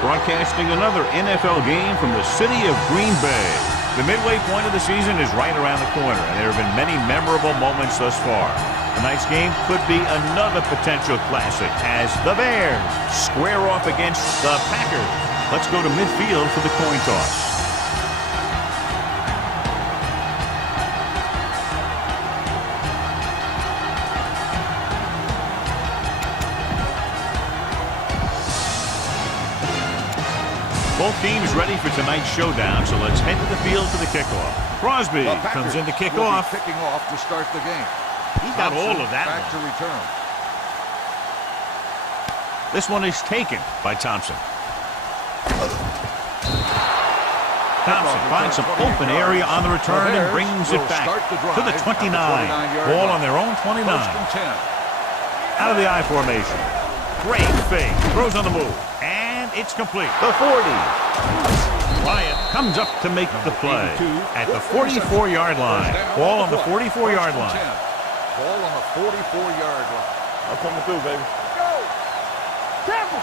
broadcasting another NFL game from the city of Green Bay. The midway point of the season is right around the corner, and there have been many memorable moments thus far. Tonight's game could be another potential classic as the Bears square off against the Packers. Let's go to midfield for the coin toss. Both teams ready for tonight's showdown, so let's head to the field for the kickoff. Crosby comes in to kick off. Kicking off to start the game. He got all of that back to return. This one is taken by Thompson. Thompson finds some open area on the return and brings it back to the 29. Ball on their own 29. Out of the I formation. Great fake. Throws on the move. And it's complete. The 40. Bryant comes up to make the play at the 44-yard line. Ball on the 44-yard line. Ball on the 44-yard line. I'm coming through, baby. Go! Careful!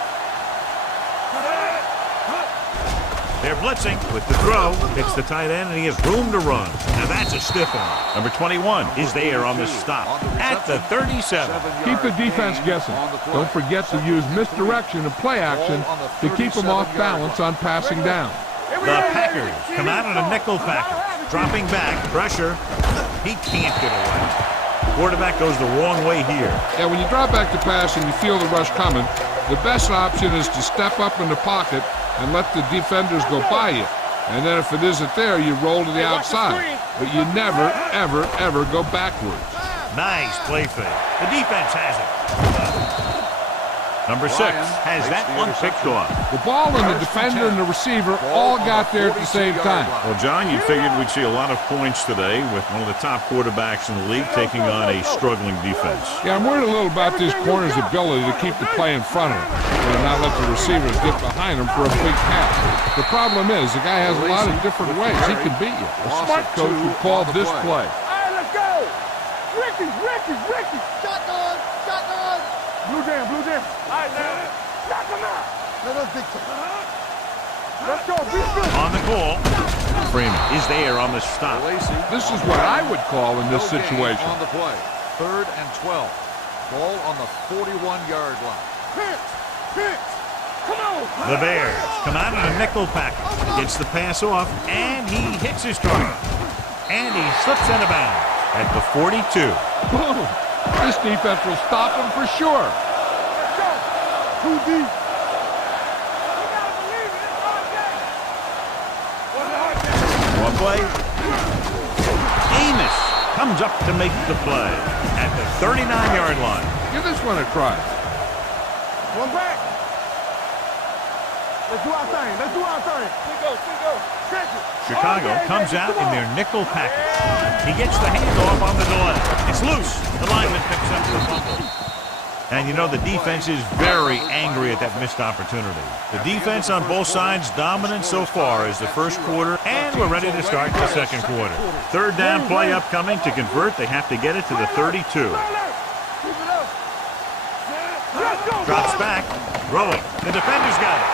They're blitzing with the throw. It's the tight end, and he has room to run. Now that's a stiff one. Number 21 is there on the stop at the 37. Keep the defense guessing. Don't forget to use misdirection and play action to keep them off balance on passing down. The Packers come out in a nickel package. Dropping back, pressure. He can't get away. Quarterback goes the wrong way here. Yeah, when you drop back to pass and you feel the rush coming, the best option is to step up in the pocket and let the defenders go by you. And then if it isn't there, you roll to the outside. But you never, ever, ever go backwards. Nice play fake. The defense has it. Number 6 has that one picked off. The ball and the defender and the receiver all got there at the same time. Well, John, you figured we'd see a lot of points today with one of the top quarterbacks in the league taking on a struggling defense. Yeah, I'm worried a little about this corner's ability to keep the play in front of him and not let the receivers get behind him for a big pass. The problem is the guy has a lot of different ways he can beat you. A smart coach would call this play. All right, let's go. Ricky. Shotgun. Blue jam. All right, now. Knock him out. Let's go. Be good. On the call, Freeman is there on the stop. This is what I would call in this situation. On the play. 3rd and 12. Ball on the 41-yard line. Pitch. Come on. The Bears come out in a nickel package. Gets the pass off, and he hits his target. And he slips out of bounds at the 42. Boom. This defense will stop him for sure. Let's go. Too deep. One play. Amos comes up to make the play at the 39-yard line. Give this one a try. One back. Let's do our thing. Go. Check it. Chicago comes out in their nickel package. He gets the handoff on the delay. It's loose. The lineman picks up the fumble. And you know the defense is very angry at that missed opportunity. The defense on both sides dominant so far as the first quarter, and we're ready to start the second quarter. 3rd down play upcoming. To convert, they have to get it to the 32. Drops back. Throwing. The defender's got it.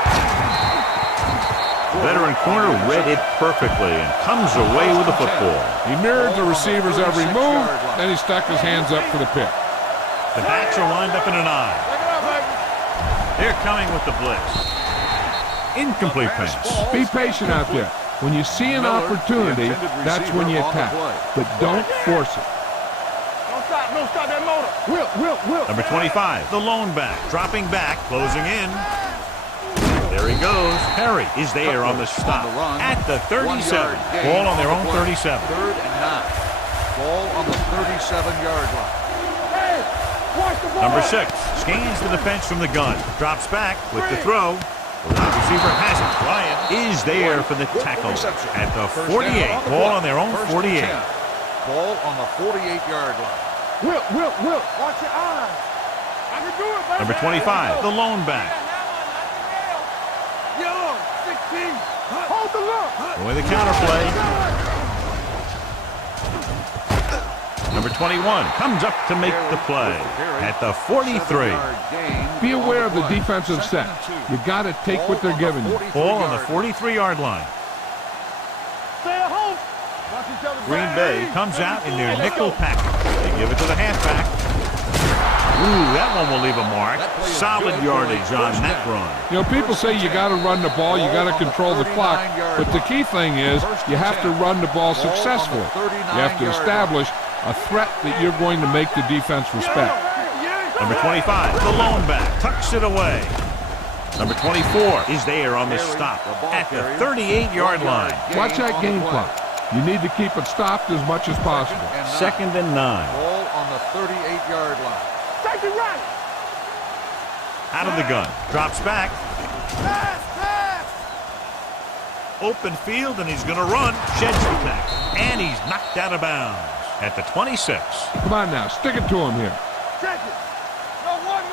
Veteran corner read it perfectly and comes away with the football. He mirrored the receiver's every move, then he stuck his hands up for the pick. The backs are lined up in an I. They're coming with the blitz. Incomplete pass. Be patient out there. When you see an opportunity, that's when you attack. But don't force it. Don't stop that motor. Will. Number 25, the lone back, dropping back, closing in. There he goes. Perry is there on the stop at the 37. Ball on their own 37. 3rd and 9. Ball on the 37-yard line. Number 6 scans the defense from the gun. Drops back with the throw. The wide receiver has it. Bryant is there for the tackle at the 48. Ball on their own 48. Ball on the 48-yard line. Will. Watch your eyes. I can do it, baby. Number 25, the lone back. Yo, 16. Hold the look. With the counter play. Number 21 comes up to make the play at the 43. Be aware of the defensive set. You got to take what they're giving you. Ball on the 43-yard line. Stay at home. Watch each other. Green Bay comes out in their nickel package. They give it to the halfback. Ooh, that one will leave a mark. Solid yardage on that run. You know, people say you got to run the ball, you got to control the clock, but the key thing is you have to run the ball successfully. You have to establish a threat that you're going to make the defense respect. Number 25, the lone back, tucks it away. Number 24 is there on the stop at the 38-yard line. Watch that game clock. You need to keep it stopped as much as possible. 2nd and 9. Ball on the 38-yard line. Take it right. Out of the gun. Drops back. Open field, and he's going to run. Sheds the tackle. And he's knocked out of bounds at the 26. Come on now. Stick it to him here. Check it. No, one.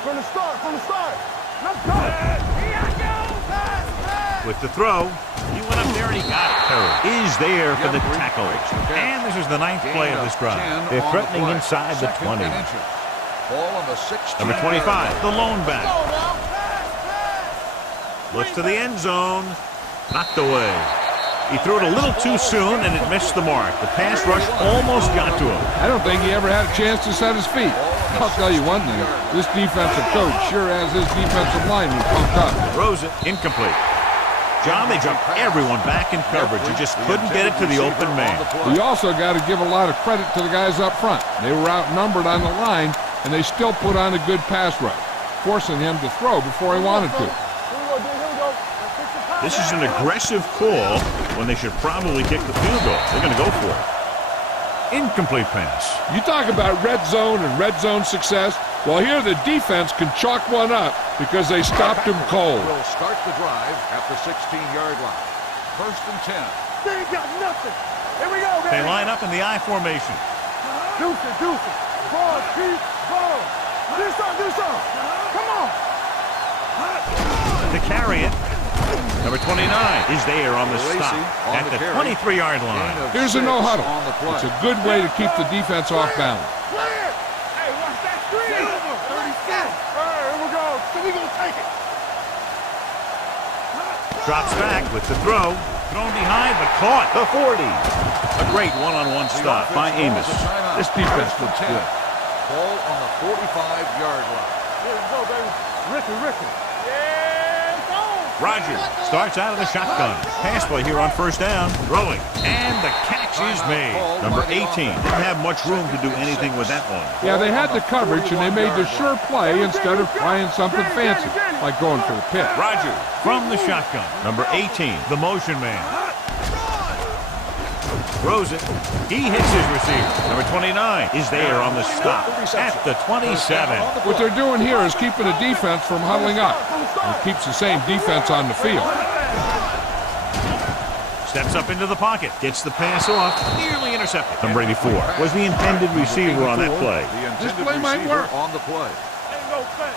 From the start. Let's go. With the throw, he went up there and he got it. Terry is there for the tackle. And this is the 9th play of this drive. They're threatening inside the 20. Ball on the 16. Number 25, the lone back. Looks to the end zone. Knocked away. He threw it a little too soon, and it missed the mark. The pass rush almost got to him. I don't think he ever had a chance to set his feet. I'll tell you one thing. This defensive coach sure has his defensive lineman pumped up. Throws it incomplete. John, they jumped everyone back in coverage. You just couldn't get it to the open man. You also got to give a lot of credit to the guys up front. They were outnumbered on the line, and they still put on a good pass rush, forcing him to throw before he wanted to. This is an aggressive call when they should probably kick the field goal. They're going to go for it. Incomplete pass. You talk about red zone and red zone success. Well, here the defense can chalk one up because they stopped him cold. Will start the drive at the 16-yard line. 1st and 10. They ain't got nothing. Here we go, baby. They line up in the I formation. Deuce it. Ball, keep, ball. Do something. Come on. To carry it. Number 29 is there on the stop at the 23-yard line. Here's a no-huddle. It's a good way to keep the defense off balance. Hey, watch that screen. 36. All right, here we go. So we gonna take it. Drops back with the throw. Thrown behind, but caught. The 40. A great one-on-one stop by Amos. This defense looks good. Ball on the 45-yard line. Here we go, baby. Ricky. Rogers starts out of the shotgun. Pass play here on 1st down. Throwing. And the catch is made. Number 18 didn't have much room to do anything with that one. Yeah, they had the coverage, and they made the sure play instead of trying something fancy, like going for the pick. Rogers from the shotgun. Number 18, the motion man. Throws it. He hits his receiver. Number 29 is there on the stop at the 27. What they're doing here is keeping the defense from huddling up. It keeps the same defense on the field. Steps up into the pocket. Gets the pass off. Nearly intercepted. Number 84 was the intended receiver on that play. This play might work. On the play. Ain't no fence.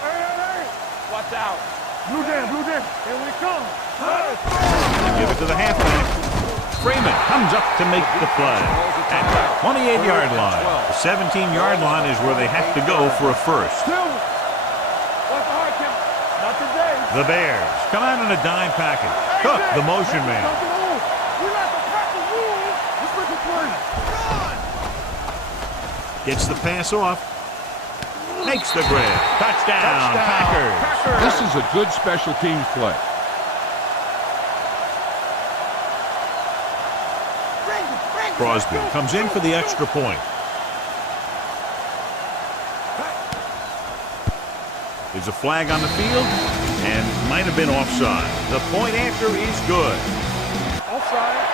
Hey. Watch out. Blue jam. Here we come. They give it to the halfback. Freeman comes up to make the play at the 28-yard line. The 17-yard line is where they have to go for a first. The Bears come out in a dime package. Cook, the motion man. Gets the pass off. Makes the grab. Touchdown, Packers. This is a good special teams play. Crosby comes in for the extra point. There's a flag on the field, and might have been offside. The point after is good. Offside.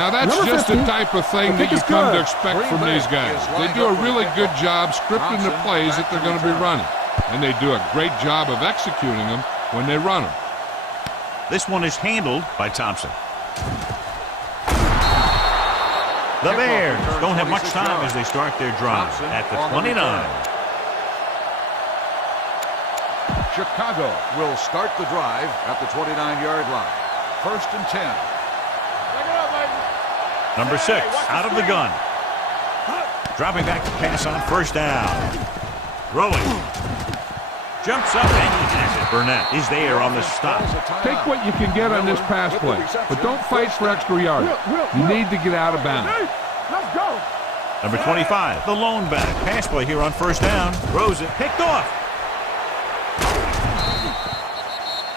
Now that's just the type of thing that you come to expect from these guys. They do a really good job scripting the plays that they're going to be running. And they do a great job of executing them when they run them. This one is handled by Thompson. The Bears don't have much time as they start their drive at the 29. Chicago will start the drive at the 29-yard line. 1st and 10. Number 6 out of the gun. Dropping back to pass on first down. Throwing. Jumps up and he has it. Burnett is there on the stop. Take what you can get on this pass play, but don't fight for extra yards. You need to get out of bounds. Let's go. Number 25, the lone back. Pass play here on first down. Throws it. Picked off.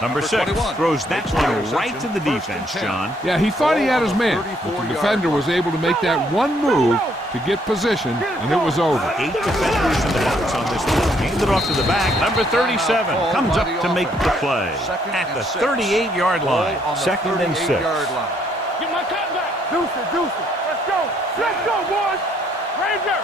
Number 6 throws that one right to the defense, John. Yeah, he thought he had his man, but the defender was able to make that one move to get position, and it was over. 8 defenders in the box on this one. Handed off to the back. Number 37 comes up to make the play at the 38-yard line. 2nd and 6. Get my cut back. Deuce it. Let's go. Let's go, boys. Ranger.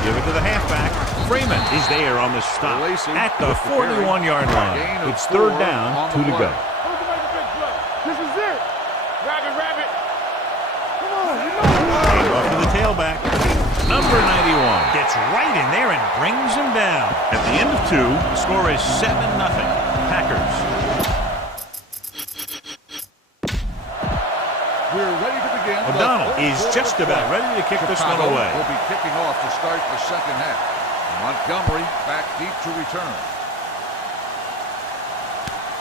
Give it to the halfback. Freeman is there on the stop at the 41-yard line. It's 3rd down, 2 to go. This is it. Rabbit. Come on, Hand off to the tailback. Number 91 gets right in there and brings him down. At the end of 2, the score is 7-0. Packers. We're ready to begin. O'Donnell is just about ready to kick this one away. Will be kicking off to start the second half. Montgomery back deep to return.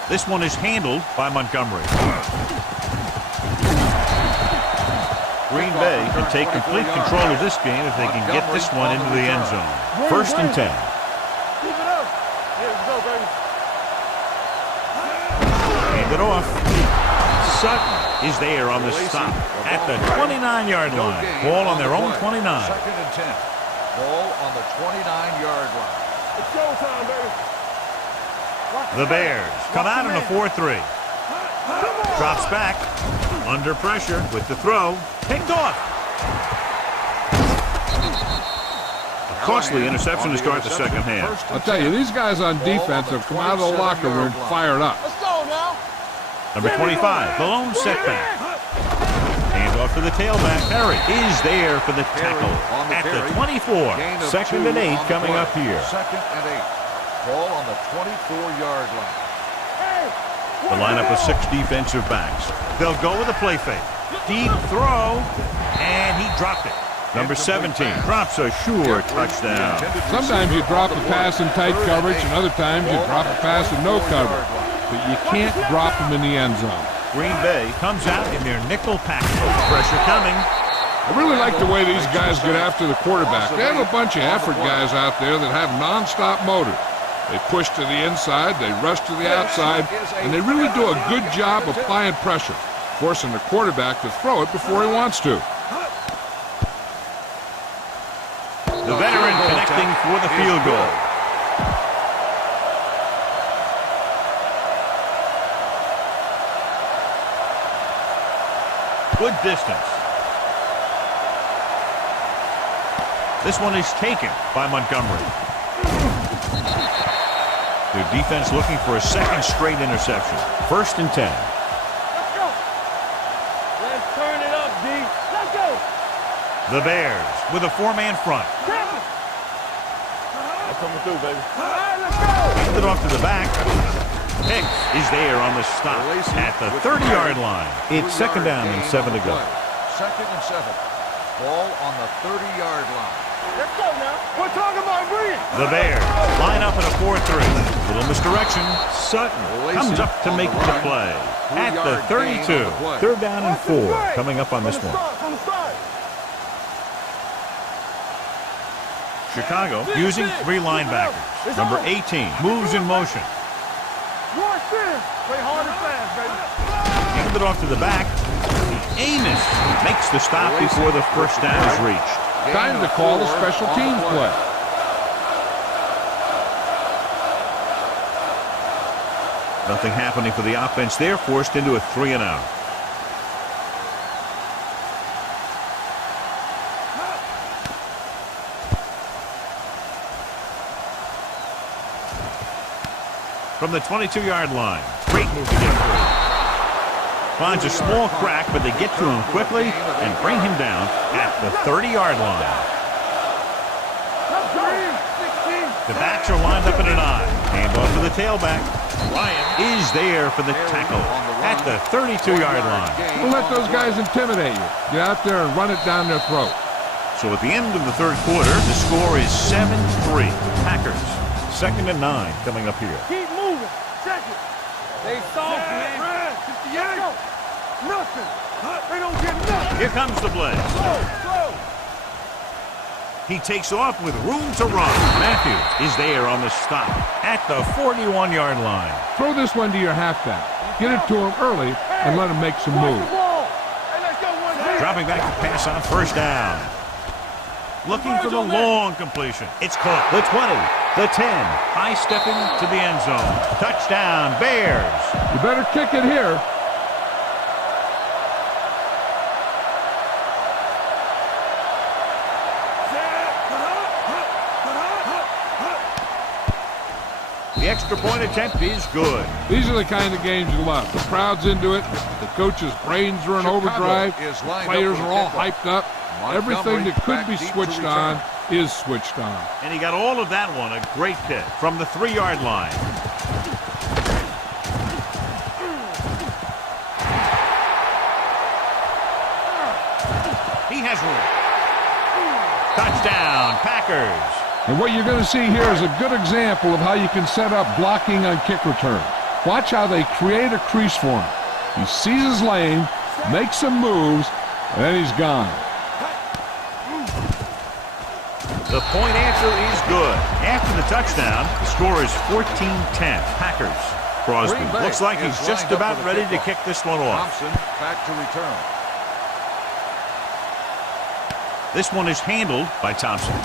This one is handled by Montgomery. Green Bay can take complete control of this game if they can get this one into the end zone. 1st and 10. Keep it up. Here we go, baby. Hand it off. Sutton is there on the stop at the 29-yard line. Ball on their own 29. 2nd and 10. Ball on the 29-yard line. It's showtime, baby. The Bears come out in a 4-3. Drops back. Under pressure with the throw. Picked off. A costly interception to start the second half. I'll tell you, these guys on defense have come out of the locker room fired up. Let's go now. Number 25, the lone setback. Hand off to the tailback. Perry is there for the tackle at the 24. 2nd and 8 coming up here. 2nd and 8. Ball on the 24-yard line. The lineup of 6 defensive backs. They'll go with a play fake. Deep throw, and he dropped it. Number 17 drops a sure touchdown. Sometimes you drop a pass in tight coverage, and other times you drop a pass in no coverage. But you can't drop them in the end zone. Green Bay comes out in their nickel package. Pressure coming. I really like the way these guys get after the quarterback. They have a bunch of effort guys out there that have nonstop motor. They push to the inside, they rush to the outside, and they really do a good job applying pressure, forcing the quarterback to throw it before he wants to. The veteran connecting for the field goal. Good distance. This one is taken by Montgomery. Their defense looking for a 2nd straight interception. 1st and 10. Let's go. Let's turn it up, D. Let's go. The Bears with a 4-man front. I'm coming through, baby. All right, let's go. Handed off to the back. Hicks is there on the stop at the 30-yard line. It's 2nd down and 7 to go. 2nd and 7. Ball on the 30-yard line. Let's go now. We're talking about breathe. The Bears line up in a 4-3. Little misdirection. Sutton comes up to make the play at the 32. 3rd down and 4 coming up on this one. Chicago using 3 linebackers. Number 18 moves in motion. Play hard and fast, baby. Handed off to the back. Amos makes the stop before the first down is reached. Time to call the special teams play. Nothing happening for the offense. They're forced into a 3-and-out. From the 22-yard line. Great move to get through. Finds a small crack, but they get to him quickly and bring him down at the 30-yard line. The backs are lined up in an I. Hand off to the tailback. Ryan is there for the tackle at the 32-yard line. Don't let those guys intimidate you. Get out there and run it down their throat. So at the end of the third quarter, the score is 7-3. Packers. 2nd and 9 coming up here. Keep moving. Check it. They soft, man. 58. Nothing. They don't get nothing. Here comes the blitz. Go. He takes off with room to run. Matthews is there on the stop at the 41-yard line. Throw this one to your halfback. Get it to him early and let him make some moves. Hey, let's go one here. Dropping back to pass on first down. Looking for the long completion. It's caught. The 20, the 10. High stepping to the end zone. Touchdown, Bears. You better kick it here. The extra point attempt is good. These are the kind of games you love. The crowd's into it. The coach's brains are in overdrive. The players are all hyped up. Everything that could be switched on is switched on. And he got all of that one. A great hit from the 3-yard line. He has room. Touchdown, Packers. And what you're going to see here is a good example of how you can set up blocking on kick return. Watch how they create a crease for him. He sees his lane, makes some moves, and then he's gone. The point answer is good. After the touchdown, the score is 14-10. Packers. Crosby looks like he's just about ready to kick this one off. Thompson back to return. This one is handled by Thompson.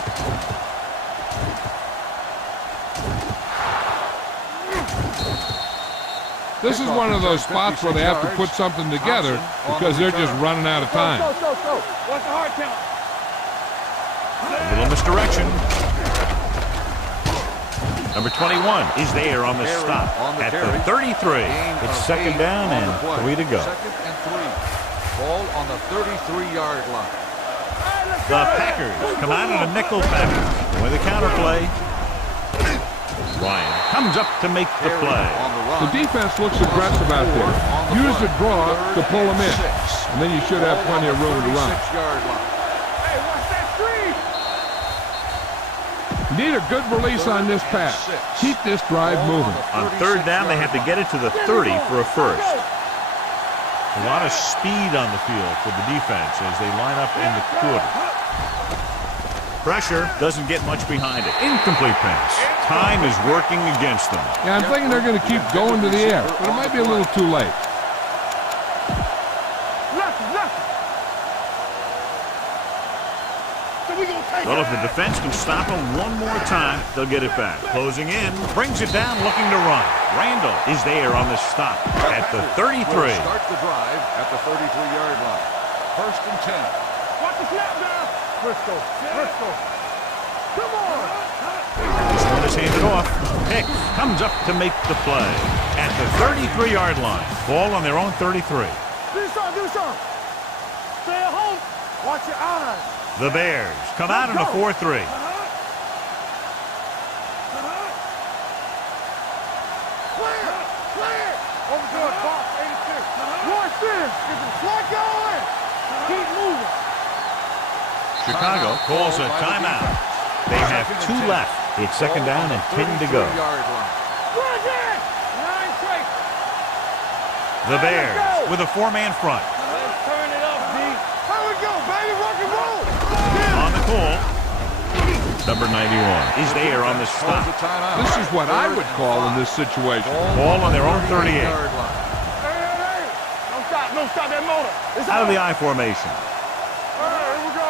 This is one of those spots where they have to put something together because they're just running out of time. Go. What's the hard count? A little misdirection. Number 21 is there on the stop at the 33. It's 2nd down and 3 to go. 2nd and 3. Ball on the 33-yard line. The Packers come out in a nickel package with a counter play. Ryan comes up to make the play. The defense looks aggressive out there. Use the draw to pull them in, and then you should have plenty of room to run. Hey, what's that screen? Need a good release on this pass. Keep this drive moving. On 3rd down, they have to get it to the 30 for a first. A lot of speed on the field for the defense as they line up in the quarter. Pressure doesn't get much behind it. Incomplete pass. Time is working against them. Yeah, I'm thinking they're going to keep going to the air, but it might be a little too late. Well, if the defense can stop them one more time, they'll get it back. Closing in, brings it down, looking to run. Randall is there on the stop at the 33. Start the drive at the 33-yard line. 1st and 10. Watch the snap now. Briscoe. Come on. This one is handed off. Pick comes up to make the play at the 33-yard line. Ball on their own 33. Do something. Stay at home. Watch your eyes. The Bears come out in a 4-3. Clear. Overjoyed, box 86. Watch this. Get the clock going. Keep moving. Chicago calls a timeout. They have 2 left. It's 2nd down and 10 to go. The Bears with a 4-man front. Let's turn it up, D. Here we go, baby. Rock and roll. On the call, number 91 is there on the stop. This is what I would call in this situation. Ball on their own 38. Hey. Don't stop that motor. It's Out of the I formation. All right, here we go.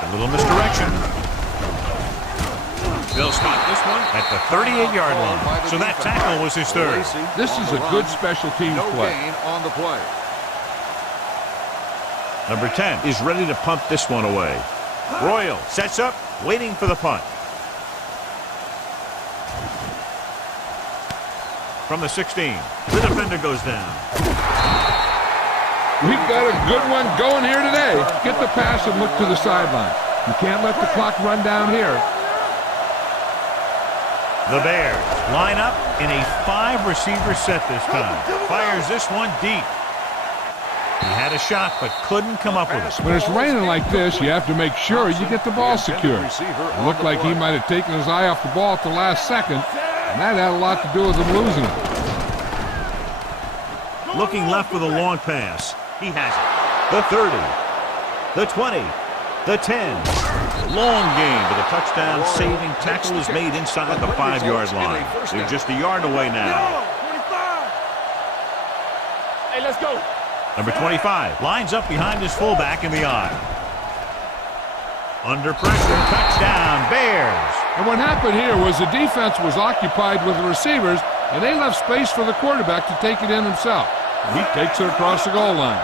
A little misdirection. They'll spot this one at the 38-yard line. So that tackle was his 3rd. This is a good special teams play. On the play. Number 10 is ready to punt this one away. Royal sets up, waiting for the punt. From the 16, the defender goes down. We've got a good one going here today. Get the pass and look to the sideline. You can't let the clock run down here. The Bears line up in a 5-receiver set this time. Fires this one deep. He had a shot, but couldn't come up with it. When it's raining like this, you have to make sure you get the ball secure. It looked like he might have taken his eye off the ball at the last second, and that had a lot to do with him losing it. Looking left with a long pass. He has it. The 30, the 20, the 10. Long game, but the touchdown-saving tackle is made inside the 5-yard line. They're just a yard away now. Hey, let's go. Number 25 lines up behind his fullback in the eye. Under pressure, touchdown, Bears. And what happened here was the defense was occupied with the receivers, and they left space for the quarterback to take it in himself. And he takes it across the goal line.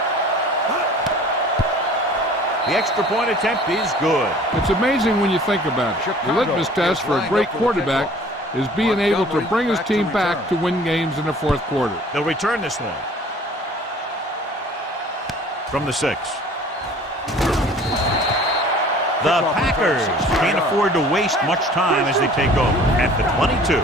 The extra point attempt is good. It's amazing when you think about it. The litmus test for a great quarterback is being able to bring his team back to win games in the fourth quarter. They'll return this one. From the 6. The Packers can't afford to waste much time as they take over at the 22.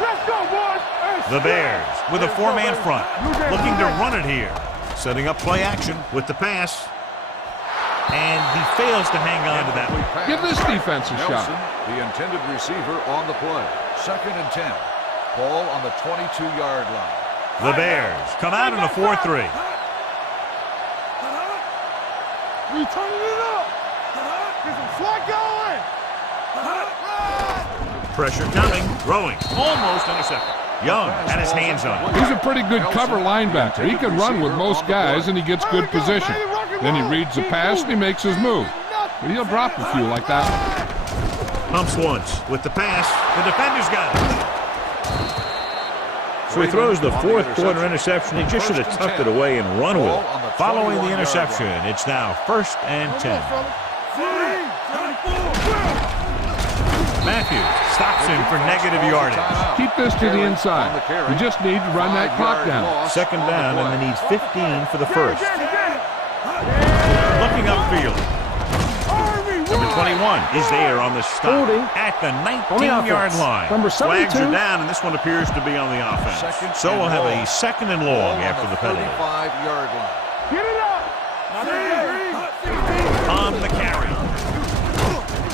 Let's go, boys. The Bears with a 4-man front, looking to run it here. Setting up play action with the pass. And he fails to hang on to that one. Give this defense a shot. The intended receiver on the play. 2nd and 10. Ball on the 22-yard line. The Bears come out in a 4-3. We turning it up. Get some slack going. Pressure coming, throwing, almost intercepted. Young had his hands on it. He's a pretty good cover linebacker. He can run with most guys, and he gets good position. Then he reads the pass, and he makes his move. But he'll drop a few like that. Pumps once with the pass. The defender's got it. So he throws the fourth-quarter interception. He just should have tucked it away and run with it. Following the interception, it's now 1st and 10. Matthews stops him for negative yardage. Keep this to the inside. You just need to run that clock down. 2nd down, and they need 15 for the first. Looking upfield. Number 21 is there on the stop at the 19-yard line. Flags are down, and this one appears to be on the offense. So we'll have a 2nd and long after the penalty. 35-yard line. Get it up. On the carry.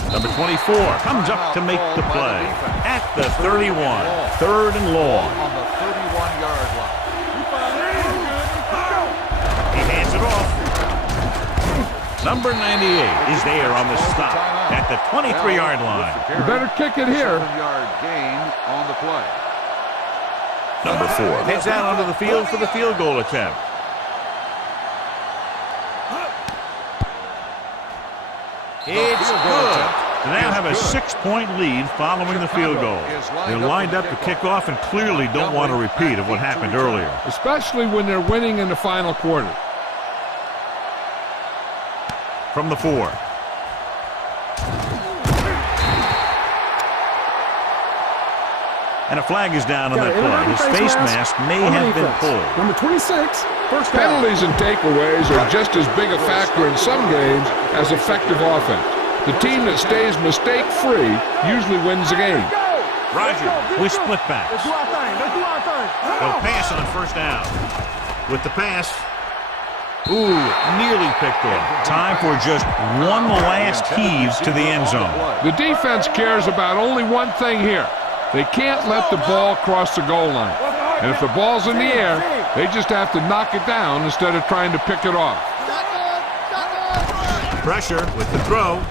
Number 24 comes up to make the play at the 31. 3rd and long. On the 31-yard line. He hands it off. Number 98 is there on the stop at the 23-yard line. You better kick it here. 7-yard gain on the play. Number 4 heads out onto the field for the field goal attempt. It's good. They now have a 6-point lead following the field goal. They're lined up to kick off and clearly don't want a repeat of what happened earlier. Especially when they're winning in the final quarter. From the 4. And a flag is down on that play. His face mask may have been pulled. Number 26, first down. Penalties and takeaways are just as big a factor in some games as effective offense. The team that stays mistake-free usually wins the game. Roger with split backs. Let's do our thing. Let's do our thing. They'll pass on 1st down. With the pass. Ooh, nearly picked off. Time for just one last heave to the end zone. The defense cares about only one thing here. They can't let the ball cross the goal line. And if the ball's in the air, they just have to knock it down instead of trying to pick it off. Pressure with the throw.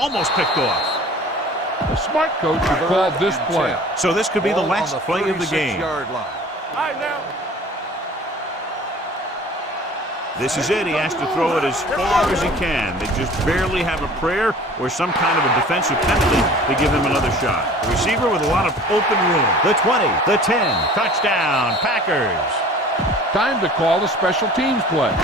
Almost picked off. A smart coach would call this play. So this could be the last play of the game. All right, now. This is it. He has to throw it as far as he can. They just barely have a prayer or some kind of a defensive penalty to give him another shot. The receiver with a lot of open room. The 20, the 10, touchdown, Packers. Time to call the special teams play.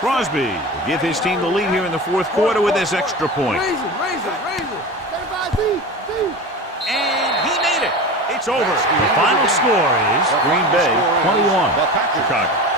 Crosby will give his team the lead here in the fourth quarter with this extra point. Raise it. 35 feet. And he made it. It's over. The final score is Green Bay 21, Chicago.